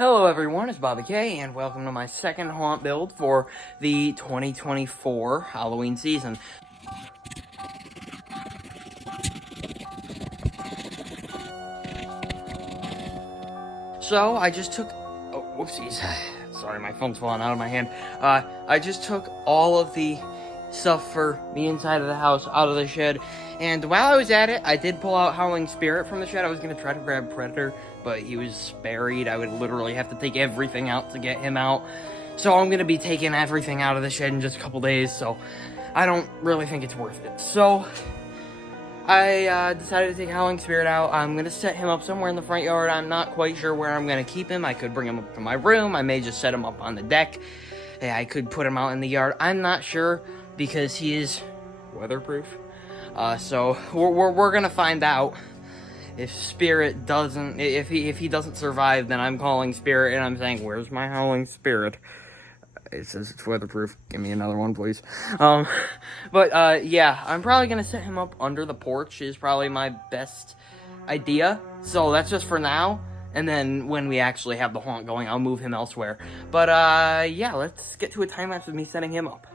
Hello everyone, it's Bobby K, and welcome to my second haunt build for the 2024 Halloween season. So, I just took... Oh, whoopsies. Sorry, my phone's falling out of my hand. I just took all of the stuff for the inside of the house out of the shed, and while I was at it, I did pull out Howling Spirit from the shed. I was going to try to grab Predator, but he was buried. I would literally have to take everything out to get him out. So I'm going to be taking everything out of the shed in just a couple days, so I don't really think it's worth it. So I decided to take Howling Spirit out. I'm going to set him up somewhere in the front yard. I'm not quite sure where I'm going to keep him. I could bring him up to my room. I may just set him up on the deck. I could put him out in the yard. I'm not sure because he is weatherproof. So we're going to find out. If Spirit doesn't, if he doesn't survive, then I'm calling Spirit and I'm saying, "Where's my Howling Spirit?" It says it's weatherproof. Give me another one, please. Yeah, I'm probably gonna set him up under the porch. Is probably my best idea. So that's just for now. And then when we actually have the haunt going, I'll move him elsewhere. But yeah, let's get to a time lapse of me setting him up.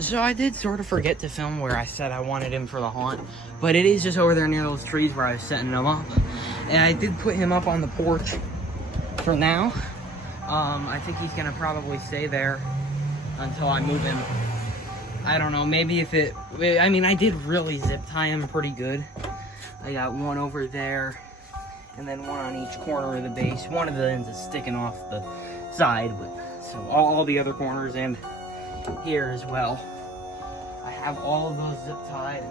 So I did sort of forget to film where I said I wanted him for the haunt, but it is just over there near those trees where I was setting him up. And I did put him up on the porch for now. I think he's gonna probably stay there until I move him. I don't know, maybe if it, I mean, I did really zip tie him pretty good. I got one over there, and then one on each corner of the base. One of the ends is sticking off the side, but so all the other corners and here as well. I have all of those zip tied.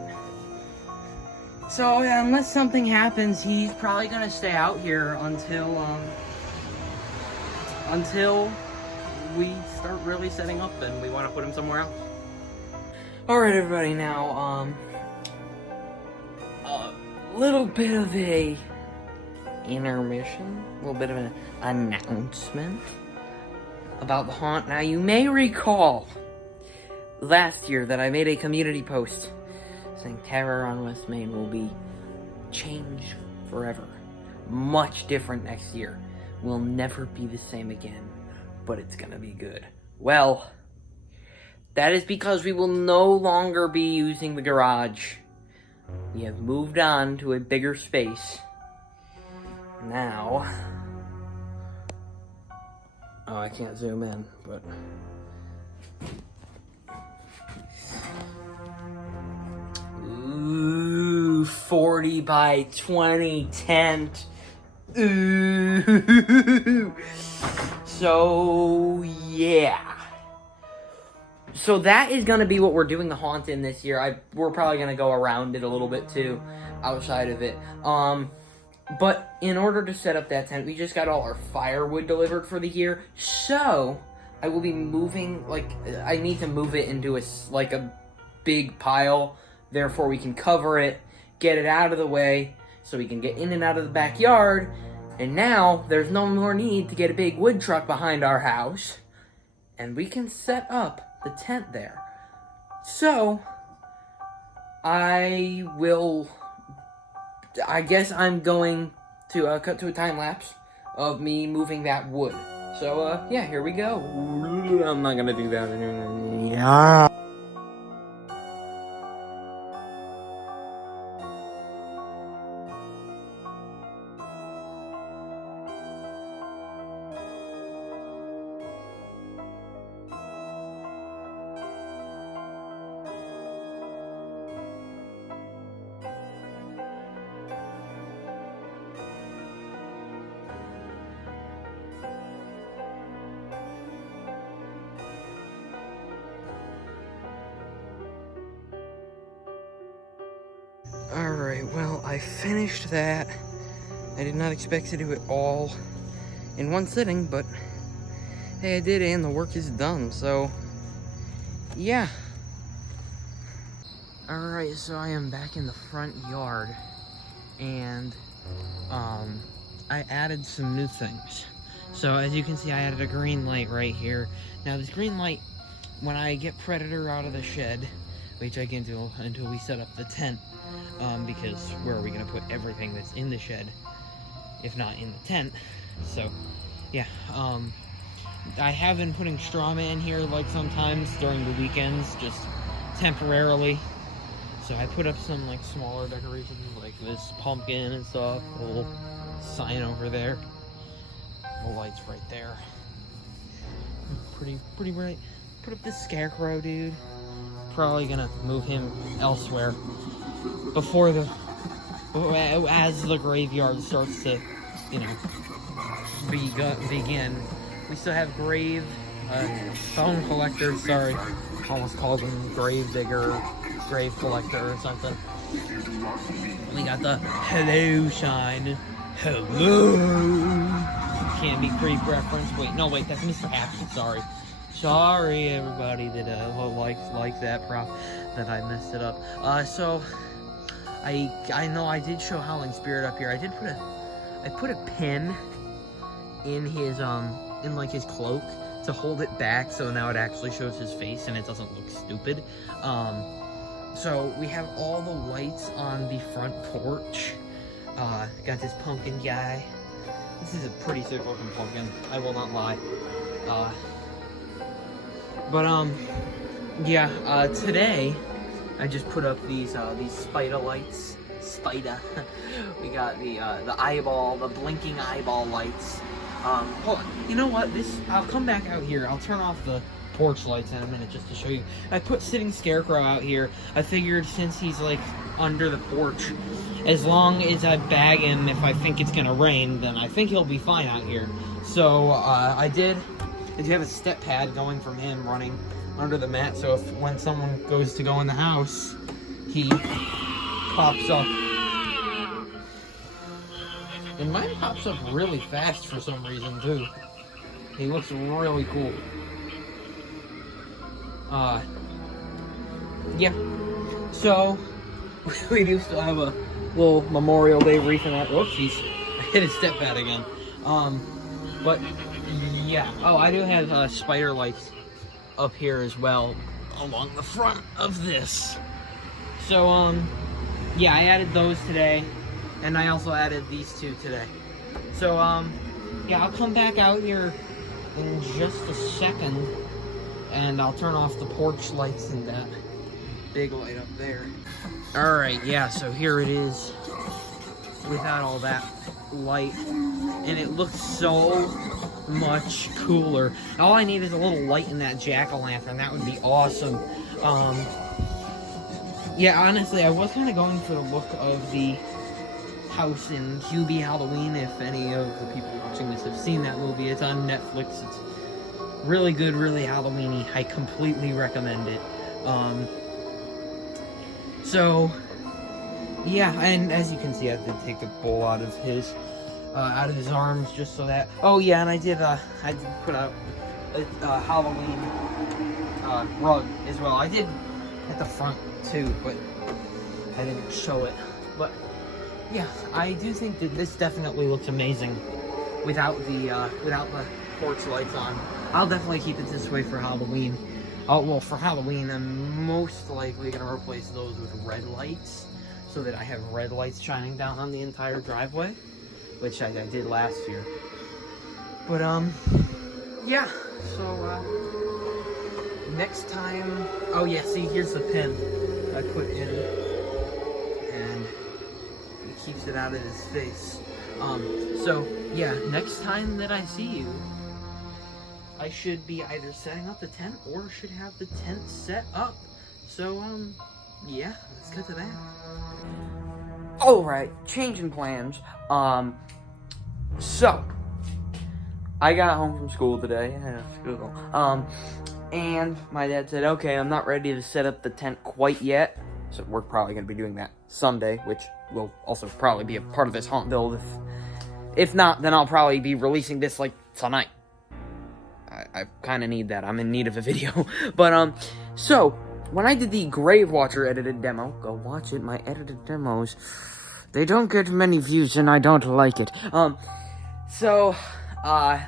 So yeah, unless something happens, he's probably gonna stay out here until we start really setting up and we want to put him somewhere else. Alright everybody, now a little bit of a intermission, a little bit of an announcement about the haunt. Now you may recall last year that I made a community post saying Terror on West Main will be changed forever. Much different next year. Will never be the same again, but it's gonna be good. Well, that is because we will no longer be using the garage. We have moved on to a bigger space. Now, oh, I can't zoom in, but ooh, 40 by 20 tent. Ooh. So yeah. So that is gonna be what we're doing the haunt in this year. We're probably gonna go around it a little bit too, outside of it. But in order to set up that tent, we just got all our firewood delivered for the year. So I will be moving, I need to move it into a big pile. Therefore, we can cover it, get it out of the way, so we can get in and out of the backyard. And now, there's no more need to get a big wood truck behind our house. And we can set up the tent there. So, I guess I'm going to cut to a time lapse of me moving that wood. So, yeah, here we go. I'm not gonna do that anymore. Yeah. Alright, well, I finished that. I did not expect to do it all in one sitting, but hey, I did, and the work is done, so yeah. Alright, so I am back in the front yard, and I added some new things. So as you can see, I added a green light right here. Now this green light, when I get Predator out of the shed, which I can do until we set up the tent, because where are we going to put everything that's in the shed if not in the tent? So yeah, I have been putting straw in here like sometimes during the weekends, just temporarily. So I put up some like smaller decorations like this pumpkin and stuff, a little sign over there, the lights right there, pretty bright. Put up this scarecrow dude, probably gonna move him elsewhere before as the graveyard starts to, you know, begin. We still have grave bone collector, sorry, almost called him grave digger, grave collector or something. We got the hello sign. Hello. Candy Creep reference. Wait, that's Mr. Hatchet. Sorry, everybody that likes that prop that I messed it up. So I know I did show Howling Spirit up here. I put a pin in his in like his cloak to hold it back, so now it actually shows his face and it doesn't look stupid. So we have all the lights on the front porch. Got this pumpkin guy. This is a pretty sick looking pumpkin, I will not lie. Today I just put up these spider lights. Spider. We got the blinking eyeball lights. Hold on. You know what? I'll come back out here. I'll turn off the porch lights in a minute just to show you. I put Sitting Scarecrow out here. I figured since he's like under the porch, as long as I bag him if I think it's gonna rain, then I think he'll be fine out here. So I do have a step pad going from him running under the mat, so if when someone goes to go in the house, he pops up. And mine pops up really fast for some reason too. He looks really cool. Yeah. So we do still have a little Memorial Day wreath in that. Whoopsies. I hit his step pad again. But yeah. Oh, I do have spider lights up here as well along the front of this. So yeah, I added those today. And I also added these two today. So, yeah, I'll come back out here in just a second, and I'll turn off the porch lights and that big light up there. Alright, yeah, so here it is without all that light, and it looks so much cooler. All I need is a little light in that jack-o'-lantern. That would be awesome. Yeah, honestly, I was kind of going for the look of the house in Hubie Halloween. If any of the people watching this have seen that movie, it's on Netflix. It's really good, really Halloween-y. I completely recommend it. So yeah, and as you can see, I did take the bowl out of his arms just so that. Oh yeah, and I did put out a Halloween rug as well. I did at the front too, but I didn't show it. But yeah, I do think that this definitely looks amazing without the porch lights on. I'll definitely keep it this way for Halloween. Well, for Halloween, I'm most likely gonna replace those with red lights, so that I have red lights shining down on the entire driveway, which I did last year. But yeah. So next time. Oh yeah, see, here's the pin I put in, and it keeps it out of his face. So yeah, next time that I see you, I should be either setting up the tent or should have the tent set up. So yeah, let's get to that. Alright, changing plans. So I got home from school today. And my dad said, okay, I'm not ready to set up the tent quite yet. So we're probably going to be doing that Sunday, which will also probably be a part of this haunt build If not, then I'll probably be releasing this, like, tonight. I kind of need that. I'm in need of a video. But, so, when I did the Grave Watcher edited demo, go watch it, my edited demos, they don't get many views, and I don't like it. So, I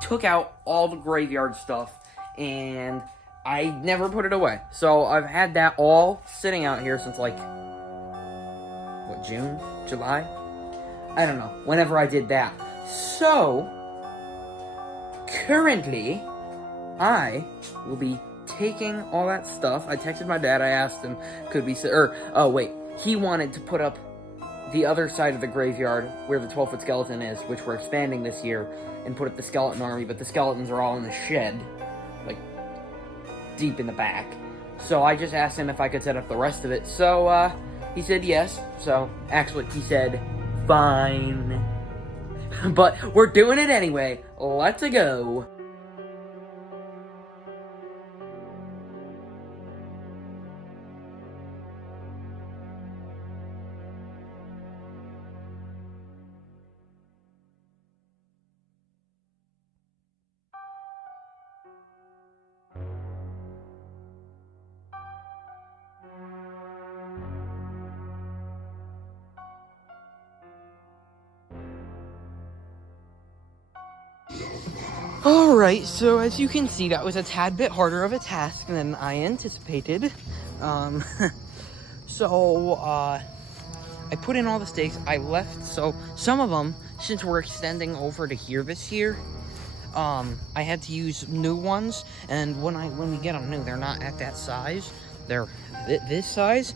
took out all the graveyard stuff, and I never put it away. So, I've had that all sitting out here since, like, what, June? July? I don't know. Whenever I did that. So, currently, I will be taking all that stuff. I texted my dad. I asked him, could we... he wanted to put up the other side of the graveyard where the 12-foot skeleton is, which we're expanding this year, and put up the skeleton army, but the skeletons are all in the shed, like, deep in the back. So I just asked him if I could set up the rest of it. So, he said yes. So, actually, he said, fine. But we're doing it anyway. Let's go. Alright, so as you can see, that was a tad bit harder of a task than I anticipated. I put in all the stakes. I left, so some of them, since we're extending over to here this year, I had to use new ones, and when we get them new, they're not at that size. They're this size.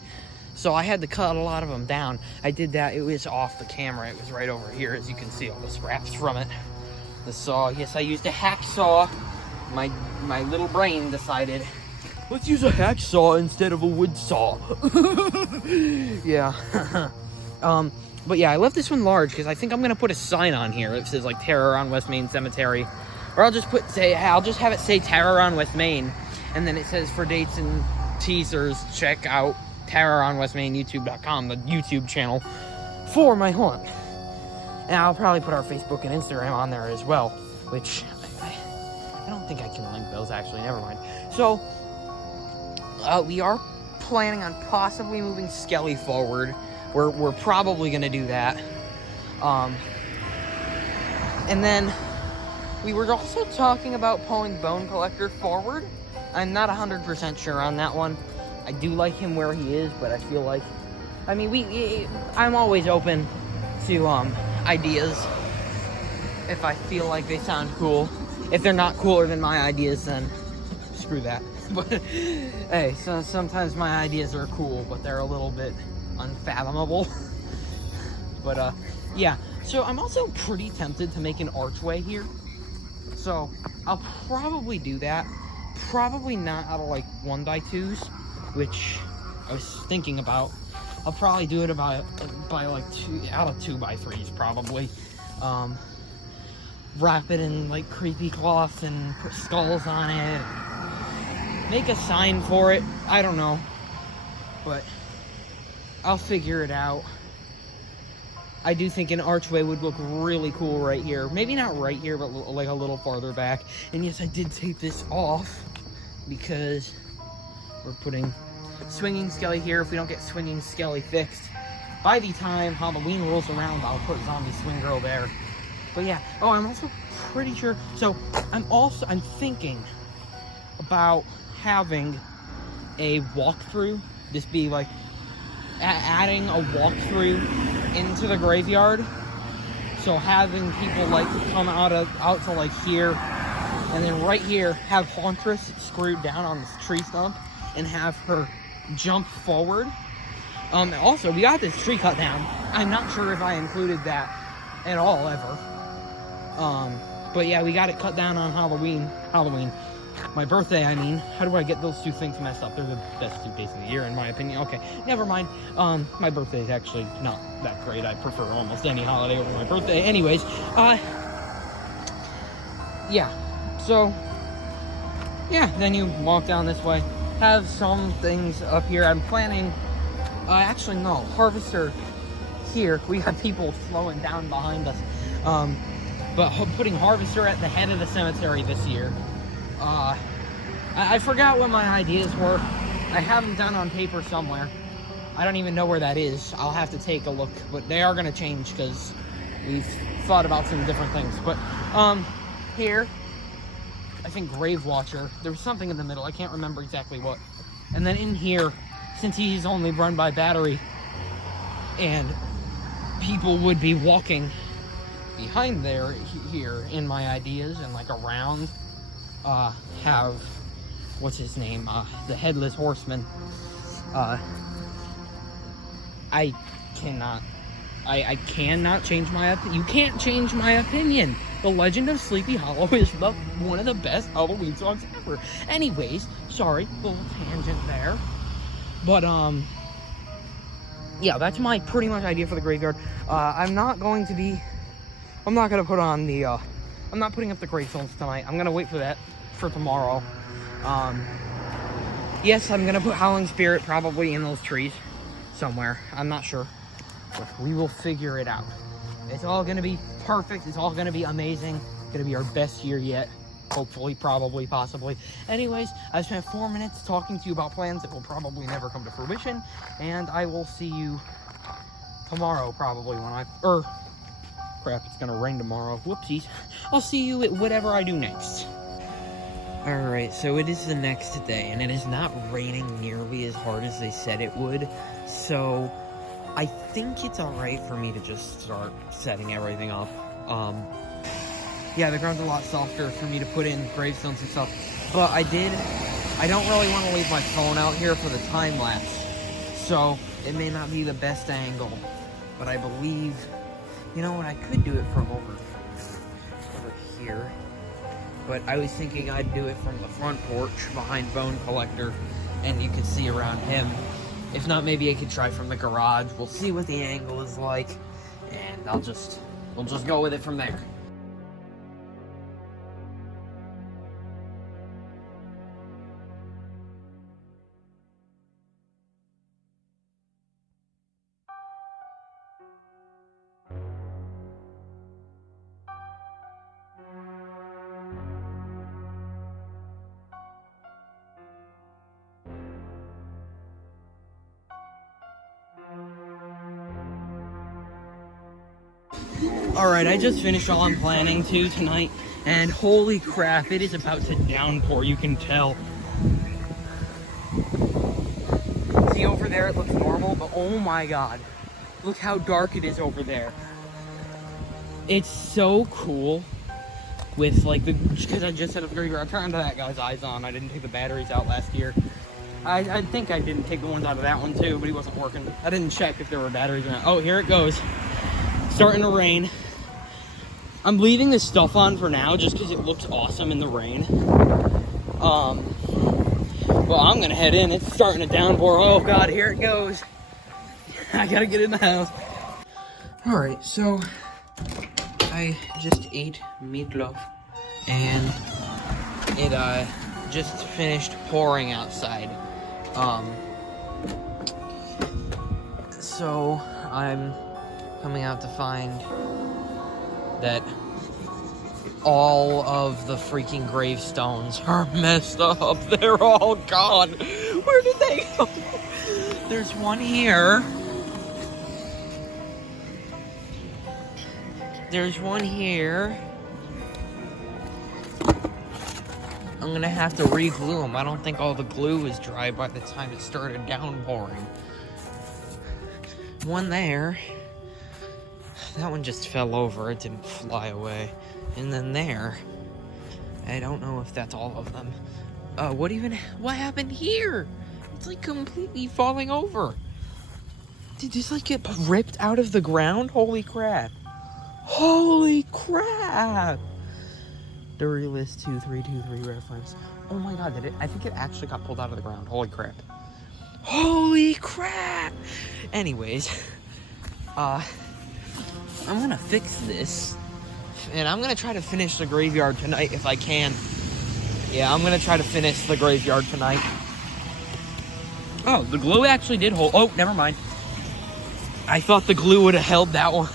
So I had to cut a lot of them down. I did that. It was off the camera. It was right over here, as you can see, all the scraps from it. The saw, yes, I used a hacksaw. My little brain decided, let's use a hacksaw instead of a wood saw. Yeah. But yeah, I left this one large because I think I'm gonna put a sign on here that says like Terror on West Main Cemetery, or I'll just have it say Terror on West Main, and then it says for dates and teasers, check out terroronwestmainyoutube.com, the YouTube channel for my haunt. And I'll probably put our Facebook and Instagram on there as well, which I don't think I can link those, actually. Never mind. So, we are planning on possibly moving Skelly forward. We're probably going to do that. And then we were also talking about pulling Bone Collector forward. I'm not 100% sure on that one. I do like him where he is, but I feel like... I mean, I'm always open to, ideas if I feel like they sound cool. If they're not cooler than my ideas, then screw that. But hey, so sometimes my ideas are cool, but they're a little bit unfathomable. But yeah, so I'm also pretty tempted to make an archway here, so I'll probably do that. Probably not out of like 1x2s, which I was thinking about. I'll probably do it by like out of 2x3s probably. Wrap it in like creepy cloth and put skulls on it. Make a sign for it. I don't know, but I'll figure it out. I do think an archway would look really cool right here. Maybe not right here, but like a little farther back. And yes, I did take this off because we're putting Swinging Skelly here. If we don't get Swinging Skelly fixed by the time Halloween rolls around, I'll put Zombie Swing Girl there. But yeah, I'm also pretty sure, so I'm thinking about having a walkthrough. This be like adding a walkthrough into the graveyard. So having people like come out to like here, and then right here have Hauntress screwed down on this tree stump and have her jump forward. Also, we got this tree cut down. I'm not sure if I included that at all ever. But yeah, we got it cut down on Halloween. My birthday, I mean. How do I get those two things messed up? They're the best 2 days of the year, in my opinion. Okay, never mind. My birthday is actually not that great. I prefer almost any holiday over my birthday. Anyways, yeah. So, yeah, then you walk down this way. Have some things up here. I'm planning, actually no, Harvester here. We got people slowing down behind us. But putting Harvester at the head of the cemetery this year. I forgot what my ideas were. I have them down on paper somewhere. I don't even know where that is. I'll have to take a look. But they are going to change because we've thought about some different things. But here, I think Grave Watcher. There was something in the middle. I can't remember exactly what. And then in here, since he's only run by battery, and people would be walking behind there, here, in my ideas, and like around, have, what's his name, the Headless Horseman. I cannot change my opinion. You can't change my opinion. The Legend of Sleepy Hollow is one of the best Halloween songs ever. Anyways, sorry, little tangent there. But, yeah, that's my pretty much idea for the graveyard. I'm not going to put on the, I'm not putting up the gravestones tonight. I'm gonna wait for that for tomorrow. Yes, I'm gonna put Howling Spirit probably in those trees somewhere. I'm not sure, but we will figure it out. It's all gonna be perfect. It's all gonna be amazing. It's gonna be our best year yet. Hopefully, probably, possibly. Anyways, I spent 4 minutes talking to you about plans that will probably never come to fruition, and I will see you tomorrow, probably, crap, it's gonna rain tomorrow. Whoopsies. I'll see you at whatever I do next. Alright, so it is the next day, and it is not raining nearly as hard as they said it would, so I think it's alright for me to just start setting everything up. Yeah, the ground's a lot softer for me to put in gravestones and stuff, but I don't really want to leave my phone out here for the time lapse, so it may not be the best angle, but I believe, you know what, I could do it from over here, but I was thinking I'd do it from the front porch behind Bone Collector, and you could see around him. If not, maybe I could try from the garage. We'll see what the angle is like, and we'll just go with it from there. Alright, I just finished all I'm planning to tonight, and holy crap, it is about to downpour, you can tell. See over there, it looks normal, but oh my god, look how dark it is over there. It's so cool with like because I just set up the graveyard. I turned that guy's eyes on. I didn't take the batteries out last year. I think I didn't take the ones out of that one too, but he wasn't working. I didn't check if there were batteries in it. Oh, here it goes. Starting to rain. I'm leaving this stuff on for now just because it looks awesome in the rain. Well, I'm gonna head in. It's starting to downpour. Oh god, here it goes. I gotta get in the house. Alright, so I just ate meatloaf and it just finished pouring outside. So I'm coming out to find that all of the freaking gravestones are messed up. They're all gone. Where did they go? There's one here. There's one here. I'm gonna have to re-glue them. I don't think all the glue was dry by the time it started downpouring. One there. That one just fell over. It didn't fly away. And then there. I don't know if that's all of them. What happened here? It's like completely falling over. Did this like get ripped out of the ground? Holy crap. Holy crap. Duralist 2323 reference. Oh my god, I think it actually got pulled out of the ground. Holy crap. Holy crap. Anyways, I'm gonna fix this, and I'm gonna try to finish the graveyard tonight if I can. Yeah, I'm gonna try to finish the graveyard tonight. Oh, the glue actually did hold. Oh, never mind. I thought the glue would have held that one.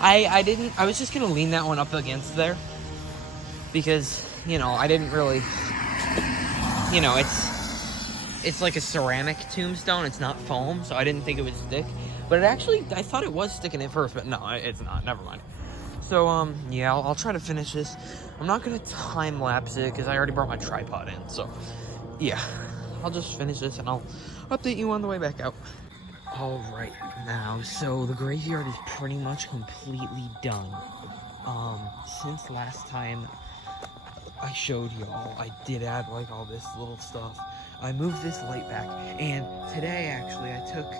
I didn't. I was just gonna lean that one up against there because, you know, I didn't really, you know, it's like a ceramic tombstone. It's not foam, so I didn't think it would stick. But it actually, I thought it was sticking at first, but no, it's not. Never mind. So, yeah, I'll try to finish this. I'm not gonna time lapse it because I already brought my tripod in. So, yeah, I'll just finish this and I'll update you on the way back out. All right, now, so the graveyard is pretty much completely done. Since last time I showed y'all, I did add like all this little stuff. I moved this light back, and today actually I took,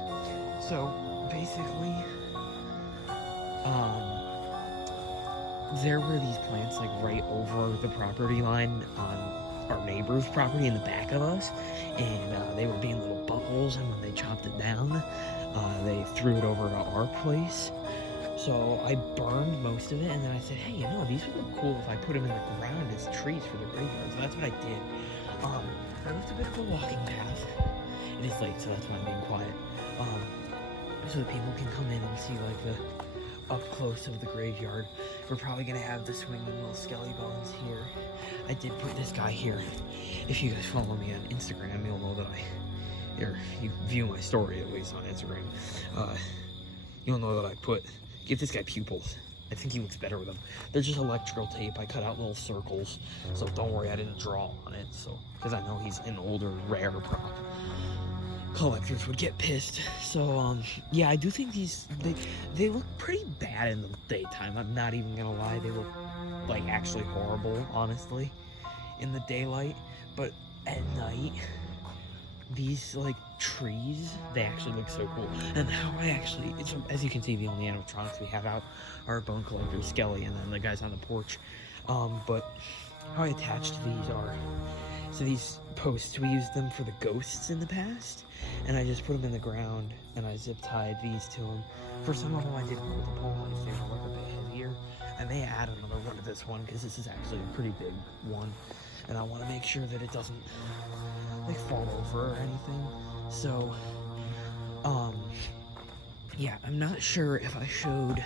so basically, there were these plants like right over the property line on our neighbor's property in the back of us, and they were being little buckles, and when they chopped it down, they threw it over to our place. So I burned most of it, and then I said, hey, you know, these would look cool if I put them in the ground as trees for the graveyard. So that's what I did. I left a bit of a walking path. It is late, so that's why I'm being quiet. So that people can come in and see like the up close of the graveyard. We're probably gonna have the swinging little skelly bones here. I did put this guy here. If you guys follow me on Instagram, you'll know that or you view my story at least on Instagram. You'll know that I give this guy pupils. I think he looks better with them. They're just electrical tape. I cut out little circles, so don't worry, I didn't draw on it. So, because I know he's an older, rare prop. Collectors would get pissed. So, yeah, I do think they look pretty bad in the daytime. I'm not even gonna lie. They look like actually horrible, honestly, in the daylight. But at night, these like trees, they actually look so cool. And how it's, as you can see, the only animatronics we have out are Bone Collector, Skelly, and then the guys on the porch. But how I attached these are, so these posts, we used them for the ghosts in the past, and I just put them in the ground and I zip tied these to them. For some of them I did multiple if they were like a bit heavier. I may add another one to this one because this is actually a pretty big one, and I want to make sure that it doesn't like fall over or anything. So, yeah, I'm not sure if I showed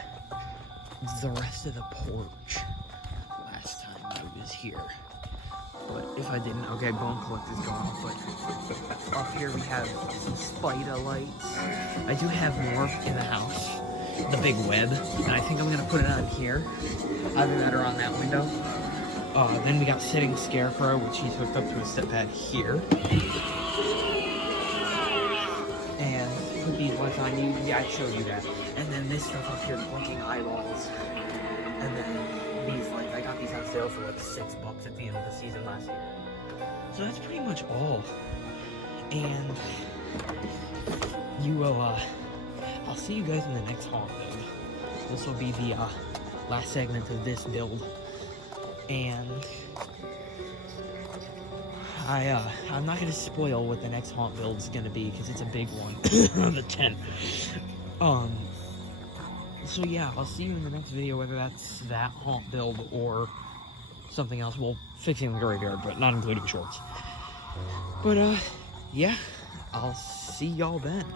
the rest of the porch last time I was here. But if I didn't, okay, Bone Collector's gone. But up here we have some spider lights. I do have more in the house. The big web, and I think I'm gonna put it on here. Either that or on that window. Then we got Sitting Scarecrow, which he's hooked up to a step pad here. And put these lights on you. Yeah, I showed you that. And then this stuff up here, blinking eyeballs. And then these lights, I got these on sale for like $6 at the end of the season last year. So that's pretty much all. And you will, I'll see you guys in the next haunt build. This will be the last segment of this build. And I'm not gonna spoil what the next haunt build is gonna be because it's a big one. The tent. So yeah, I'll see you in the next video, whether that's that haunt build or something else. Well, fixing the graveyard, but not including shorts. But yeah, I'll see y'all then.